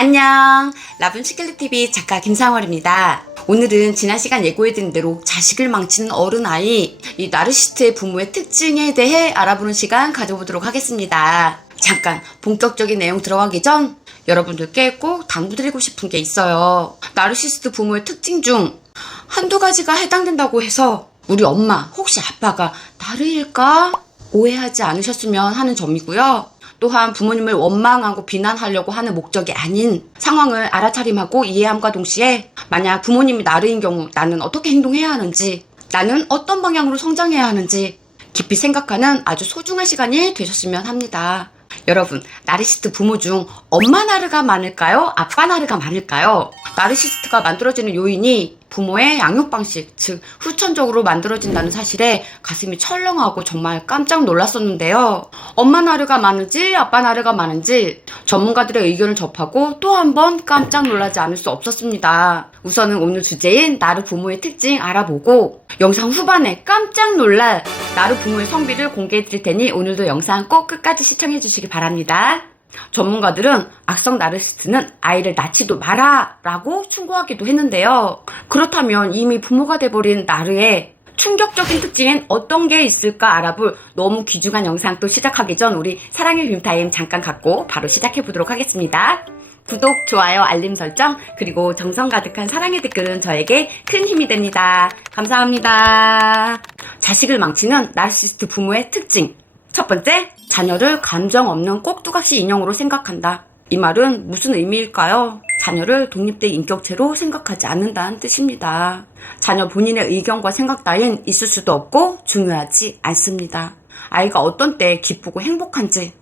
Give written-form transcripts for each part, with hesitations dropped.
안녕, 라분 시클릿TV 작가 김상월입니다. 오늘은 지난 시간 예고해드린 대로 자식을 망치는 어른아이, 이 나르시스트의 부모의 특징에 대해 알아보는 시간 가져보도록 하겠습니다. 잠깐 본격적인 내용 들어가기 전 여러분들께 꼭 당부드리고 싶은 게 있어요. 나르시스트 부모의 특징 중 한두 가지가 해당된다고 해서 우리 엄마 혹시 아빠가 나르일까? 오해하지 않으셨으면 하는 점이고요. 또한 부모님을 원망하고 비난하려고 하는 목적이 아닌 상황을 알아차림하고 이해함과 동시에 만약 부모님이 나르인 경우 나는 어떻게 행동해야 하는지, 나는 어떤 방향으로 성장해야 하는지 깊이 생각하는 아주 소중한 시간이 되셨으면 합니다. 여러분, 나르시스트 부모 중 엄마 나르가 많을까요? 아빠 나르가 많을까요? 나르시스트가 만들어지는 요인이 부모의 양육 방식, 즉 후천적으로 만들어진다는 사실에 가슴이 철렁하고 정말 깜짝 놀랐었는데요. 엄마 나르가 많은지 아빠 나르가 많은지 전문가들의 의견을 접하고 또 한 번 깜짝 놀라지 않을 수 없었습니다. 우선은 오늘 주제인 나르 부모의 특징 알아보고 영상 후반에 깜짝 놀랄 나르 부모의 성비를 공개해 드릴 테니 오늘도 영상 꼭 끝까지 시청해 주시기 바랍니다. 전문가들은 악성 나르시스트는 아이를 낳지도 마라 라고 충고하기도 했는데요. 그렇다면 이미 부모가 돼버린 나르의 충격적인 특징엔 어떤 게 있을까 알아볼 너무 귀중한 영상 또 시작하기 전 우리 사랑의 빔타임 잠깐 갖고 바로 시작해 보도록 하겠습니다. 구독, 좋아요, 알림 설정, 그리고 정성 가득한 사랑의 댓글은 저에게 큰 힘이 됩니다. 감사합니다. 자식을 망치는 나르시스트 부모의 특징. 첫 번째, 자녀를 감정 없는 꼭두각시 인형으로 생각한다. 이 말은 무슨 의미일까요? 자녀를 독립된 인격체로 생각하지 않는다는 뜻입니다. 자녀 본인의 의견과 생각 따윈 있을 수도 없고 중요하지 않습니다. 아이가 어떤 때 기쁘고 행복한지,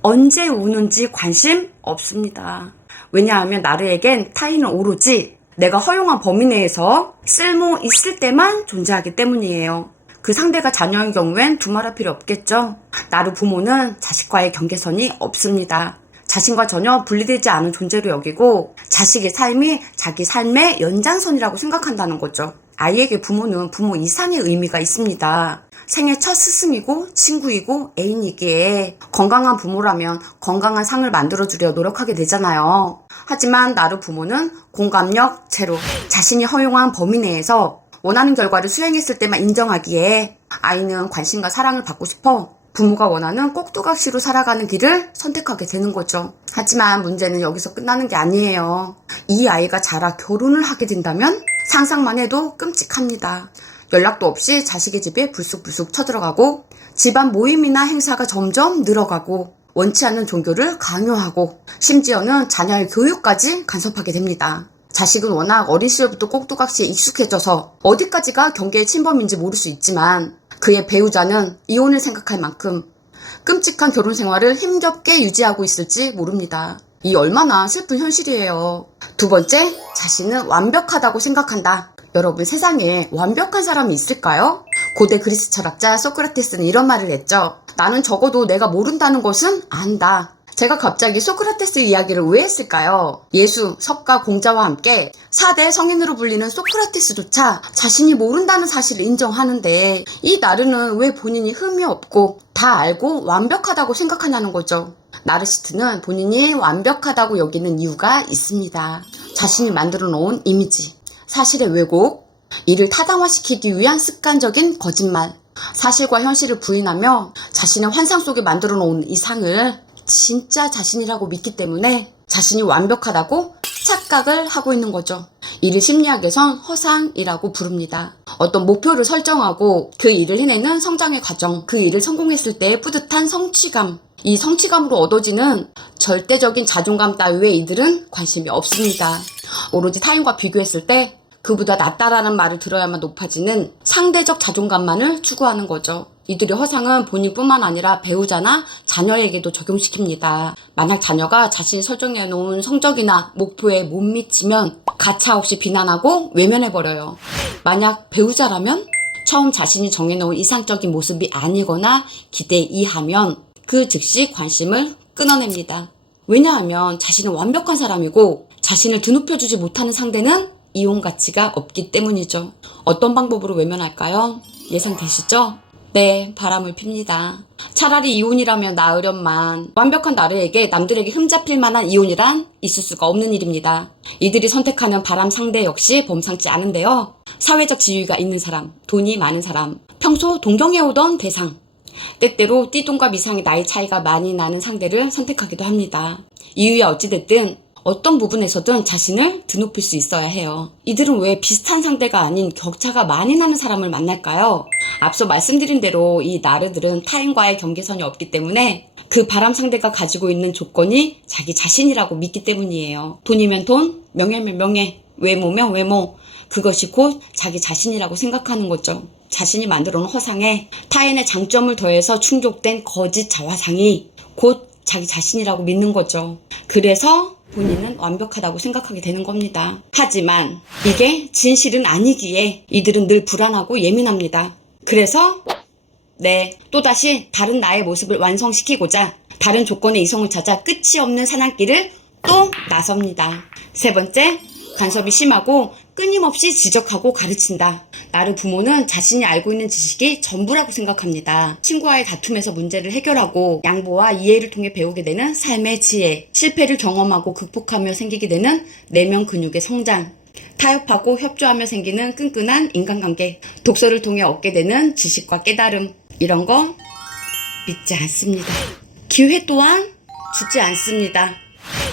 언제 우는지 관심 없습니다. 왜냐하면 나르에겐 타인은 오로지 내가 허용한 범위 내에서 쓸모 있을 때만 존재하기 때문이에요. 그 상대가 자녀인 경우엔 두말할 필요 없겠죠. 나르 부모는 자식과의 경계선이 없습니다. 자신과 전혀 분리되지 않은 존재로 여기고 자식의 삶이 자기 삶의 연장선이라고 생각한다는 거죠. 아이에게 부모는 부모 이상의 의미가 있습니다. 생애 첫 스승이고 친구이고 애인이기에 건강한 부모라면 건강한 상을 만들어주려 노력하게 되잖아요. 하지만 나르 부모는 공감력 제로, 자신이 허용한 범위 내에서 원하는 결과를 수행했을 때만 인정하기에 아이는 관심과 사랑을 받고 싶어 부모가 원하는 꼭두각시로 살아가는 길을 선택하게 되는 거죠. 하지만 문제는 여기서 끝나는 게 아니에요. 이 아이가 자라 결혼을 하게 된다면 상상만 해도 끔찍합니다. 연락도 없이 자식의 집에 불쑥불쑥 쳐들어가고 집안 모임이나 행사가 점점 늘어가고 원치 않는 종교를 강요하고 심지어는 자녀의 교육까지 간섭하게 됩니다. 자식은 워낙 어린 시절부터 꼭두각시에 익숙해져서 어디까지가 경계의 침범인지 모를 수 있지만 그의 배우자는 이혼을 생각할 만큼 끔찍한 결혼 생활을 힘겹게 유지하고 있을지 모릅니다. 이 얼마나 슬픈 현실이에요. 두 번째, 자신은 완벽하다고 생각한다. 여러분, 세상에 완벽한 사람이 있을까요? 고대 그리스 철학자 소크라테스는 이런 말을 했죠. 나는 적어도 내가 모른다는 것은 안다. 제가 갑자기 소크라테스 이야기를 왜 했을까요? 예수, 석가, 공자와 함께 4대 성인으로 불리는 소크라테스조차 자신이 모른다는 사실을 인정하는데 이 나르는 왜 본인이 흠이 없고 다 알고 완벽하다고 생각하냐는 거죠. 나르시스트는 본인이 완벽하다고 여기는 이유가 있습니다. 자신이 만들어 놓은 이미지, 사실의 왜곡, 이를 타당화시키기 위한 습관적인 거짓말, 사실과 현실을 부인하며 자신의 환상 속에 만들어 놓은 이 상을 진짜 자신이라고 믿기 때문에 자신이 완벽하다고 착각을 하고 있는 거죠. 이를 심리학에선 허상이라고 부릅니다. 어떤 목표를 설정하고 그 일을 해내는 성장의 과정, 그 일을 성공했을 때의 뿌듯한 성취감, 이 성취감으로 얻어지는 절대적인 자존감 따위에 이들은 관심이 없습니다. 오로지 타인과 비교했을 때 그보다 낫다라는 말을 들어야만 높아지는 상대적 자존감만을 추구하는 거죠. 이들의 허상은 본인뿐만 아니라 배우자나 자녀에게도 적용시킵니다. 만약 자녀가 자신이 설정해놓은 성적이나 목표에 못 미치면 가차없이 비난하고 외면해버려요. 만약 배우자라면 처음 자신이 정해놓은 이상적인 모습이 아니거나 기대 이하면 그 즉시 관심을 끊어냅니다. 왜냐하면 자신은 완벽한 사람이고 자신을 드높여주지 못하는 상대는 이용 가치가 없기 때문이죠. 어떤 방법으로 외면할까요? 예상되시죠? 네, 바람을 핍니다. 차라리 이혼이라면 나으련만 완벽한 나르에게 남들에게 흠잡힐 만한 이혼이란 있을 수가 없는 일입니다. 이들이 선택하는 바람 상대 역시 범상치 않은데요. 사회적 지위가 있는 사람, 돈이 많은 사람, 평소 동경해오던 대상, 때때로 띠동과 미상의 나이 차이가 많이 나는 상대를 선택하기도 합니다. 이유야 어찌됐든 어떤 부분에서든 자신을 드높일 수 있어야 해요. 이들은 왜 비슷한 상대가 아닌 격차가 많이 나는 사람을 만날까요? 앞서 말씀드린 대로 이 나르들은 타인과의 경계선이 없기 때문에 그 바람 상대가 가지고 있는 조건이 자기 자신이라고 믿기 때문이에요. 돈이면 돈, 명예면 명예, 외모면 외모, 그것이 곧 자기 자신이라고 생각하는 거죠. 자신이 만들어 놓은 허상에 타인의 장점을 더해서 충족된 거짓 자화상이 곧 자기 자신이라고 믿는 거죠. 그래서 본인은 완벽하다고 생각하게 되는 겁니다. 하지만 이게 진실은 아니기에 이들은 늘 불안하고 예민합니다. 그래서 또다시 다른 나의 모습을 완성시키고자 다른 조건의 이성을 찾아 끝이 없는 사냥길을 또 나섭니다. 세 번째, 간섭이 심하고 끊임없이 지적하고 가르친다. 나르 부모는 자신이 알고 있는 지식이 전부라고 생각합니다. 친구와의 다툼에서 문제를 해결하고 양보와 이해를 통해 배우게 되는 삶의 지혜, 실패를 경험하고 극복하며 생기게 되는 내면 근육의 성장, 타협하고 협조하며 생기는 끈끈한 인간관계, 독서를 통해 얻게 되는 지식과 깨달음, 이런 거 믿지 않습니다. 기회 또한 주지 않습니다.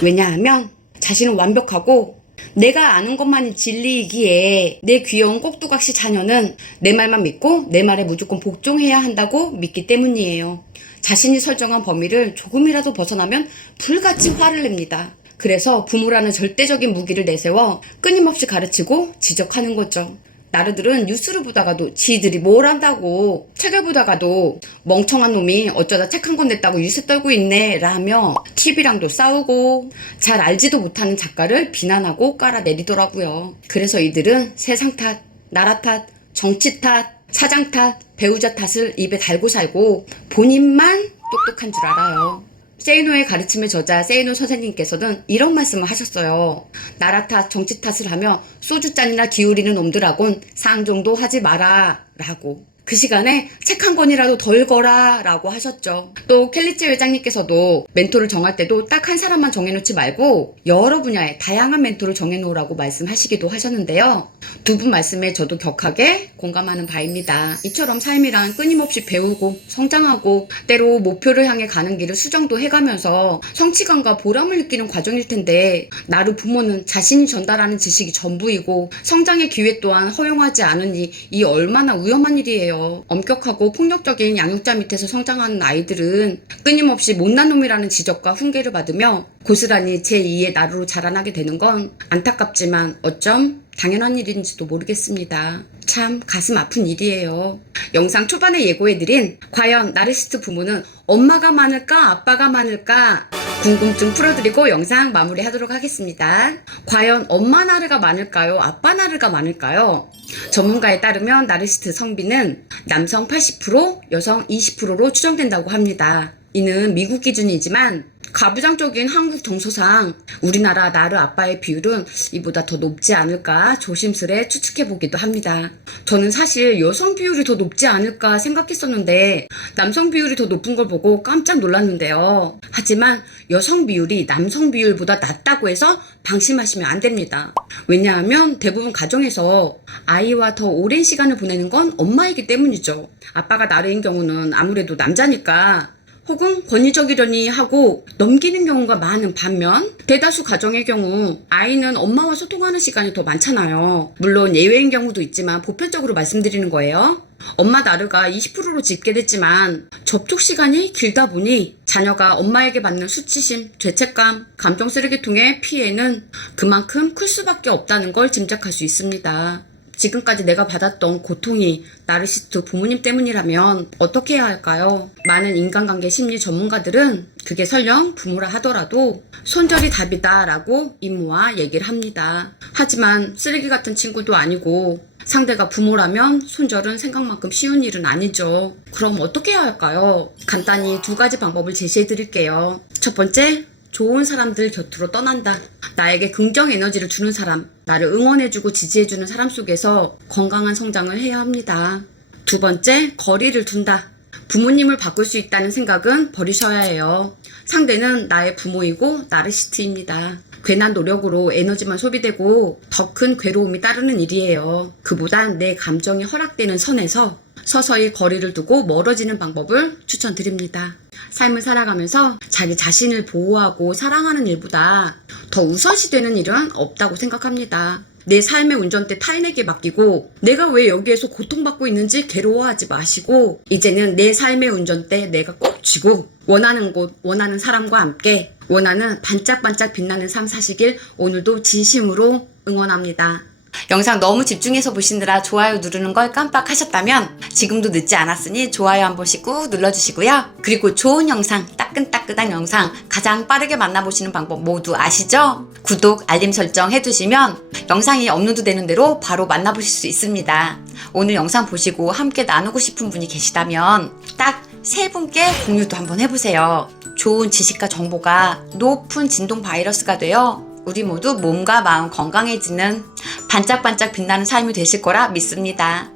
왜냐하면 자신은 완벽하고 내가 아는 것만이 진리이기에 내 귀여운 꼭두각시 자녀는 내 말만 믿고 내 말에 무조건 복종해야 한다고 믿기 때문이에요. 자신이 설정한 범위를 조금이라도 벗어나면 불같이 화를 냅니다. 그래서 부모라는 절대적인 무기를 내세워 끊임없이 가르치고 지적하는 거죠. 나르들은 뉴스를 보다가도 지들이 뭘 안다고, 책을 보다가도 멍청한 놈이 어쩌다 책 한 권 냈다고 유세 떨고 있네 라며 TV랑도 싸우고 잘 알지도 못하는 작가를 비난하고 깔아내리더라고요. 그래서 이들은 세상 탓, 나라 탓, 정치 탓, 사장 탓, 배우자 탓을 입에 달고 살고 본인만 똑똑한 줄 알아요. 세이노의 가르침의 저자 세이노 선생님께서는 이런 말씀을 하셨어요. 나라 탓, 정치 탓을 하며 소주잔이나 기울이는 놈들하곤 상종도 하지 마라 라고. 그 시간에 책 한 권이라도 더 읽어라 라고 하셨죠. 또 켈리치 회장님께서도 멘토를 정할 때도 딱 한 사람만 정해놓지 말고 여러 분야의 다양한 멘토를 정해놓으라고 말씀하시기도 하셨는데요. 두 분 말씀에 저도 격하게 공감하는 바입니다. 이처럼 삶이란 끊임없이 배우고 성장하고 때로 목표를 향해 가는 길을 수정도 해가면서 성취감과 보람을 느끼는 과정일 텐데 나르 부모는 자신이 전달하는 지식이 전부이고 성장의 기회 또한 허용하지 않으니 이 얼마나 위험한 일이에요. 엄격하고 폭력적인 양육자 밑에서 성장하는 아이들은 끊임없이 못난 놈이라는 지적과 훈계를 받으며 고스란히 제2의 나루로 자라나게 되는 건 안타깝지만 어쩜 당연한 일인지도 모르겠습니다. 참 가슴 아픈 일이에요. 영상 초반에 예고해드린 과연 나르시스트 부모는 엄마가 많을까 아빠가 많을까 궁금증 풀어드리고 영상 마무리하도록 하겠습니다. 과연 엄마 나르가 많을까요? 아빠 나르가 많을까요? 전문가에 따르면 나르시스트 성비는 남성 80%, 여성 20%로 추정된다고 합니다. 이는 미국 기준이지만 가부장적인 한국 정서상 우리나라 나르 아빠의 비율은 이보다 더 높지 않을까 조심스레 추측해보기도 합니다. 저는 사실 여성 비율이 더 높지 않을까 생각했었는데 남성 비율이 더 높은 걸 보고 깜짝 놀랐는데요. 하지만 여성 비율이 남성 비율보다 낮다고 해서 방심하시면 안 됩니다. 왜냐하면 대부분 가정에서 아이와 더 오랜 시간을 보내는 건 엄마이기 때문이죠. 아빠가 나르인 경우는 아무래도 남자니까 혹은 권위적이려니 하고 넘기는 경우가 많은 반면 대다수 가정의 경우 아이는 엄마와 소통하는 시간이 더 많잖아요. 물론 예외인 경우도 있지만 보편적으로 말씀드리는 거예요. 엄마 나르가 20%로 집계됐지만 접촉 시간이 길다 보니 자녀가 엄마에게 받는 수치심, 죄책감, 감정 쓰레기통의 피해는 그만큼 클 수밖에 없다는 걸 짐작할 수 있습니다. 지금까지 내가 받았던 고통이 나르시스트 부모님 때문이라면 어떻게 해야 할까요? 많은 인간관계 심리 전문가들은 그게 설령 부모라 하더라도 손절이 답이다 라고 임무와 얘기를 합니다. 하지만 쓰레기 같은 친구도 아니고 상대가 부모라면 손절은 생각만큼 쉬운 일은 아니죠. 그럼 어떻게 해야 할까요? 간단히 두 가지 방법을 제시해 드릴게요. 첫 번째, 좋은 사람들 곁으로 떠난다. 나에게 긍정 에너지를 주는 사람, 나를 응원해주고 지지해주는 사람 속에서 건강한 성장을 해야 합니다. 두 번째, 거리를 둔다. 부모님을 바꿀 수 있다는 생각은 버리셔야 해요. 상대는 나의 부모이고 나르시스트입니다. 괜한 노력으로 에너지만 소비되고 더 큰 괴로움이 따르는 일이에요. 그보단 내 감정이 허락되는 선에서 서서히 거리를 두고 멀어지는 방법을 추천드립니다. 삶을 살아가면서 자기 자신을 보호하고 사랑하는 일보다 더 우선시되는 일은 없다고 생각합니다. 내 삶의 운전대 타인에게 맡기고 내가 왜 여기에서 고통받고 있는지 괴로워하지 마시고 이제는 내 삶의 운전대 내가 꼭 쥐고 원하는 곳, 원하는 사람과 함께 원하는 반짝반짝 빛나는 삶 사시길 오늘도 진심으로 응원합니다. 영상 너무 집중해서 보시느라 좋아요 누르는 걸 깜빡하셨다면 지금도 늦지 않았으니 좋아요 한 번씩 꾹 눌러주시고요. 그리고 좋은 영상, 따끈따끈한 영상 가장 빠르게 만나보시는 방법 모두 아시죠? 구독, 알림 설정 해두시면 영상이 업로드되는 대로 바로 만나보실 수 있습니다. 오늘 영상 보시고 함께 나누고 싶은 분이 계시다면 딱 3분께 공유도 한번 해보세요. 좋은 지식과 정보가 높은 진동 바이러스가 되어 우리 모두 몸과 마음 건강해지는 반짝반짝 빛나는 삶이 되실 거라 믿습니다.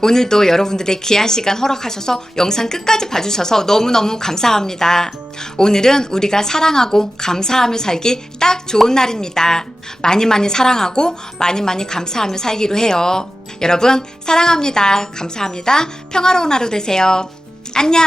오늘도 여러분들의 귀한 시간 허락하셔서 영상 끝까지 봐주셔서 너무너무 감사합니다. 오늘은 우리가 사랑하고 감사하며 살기 딱 좋은 날입니다. 많이 사랑하고 많이 감사하며 살기로 해요. 여러분 사랑합니다. 감사합니다. 평화로운 하루 되세요. 안녕.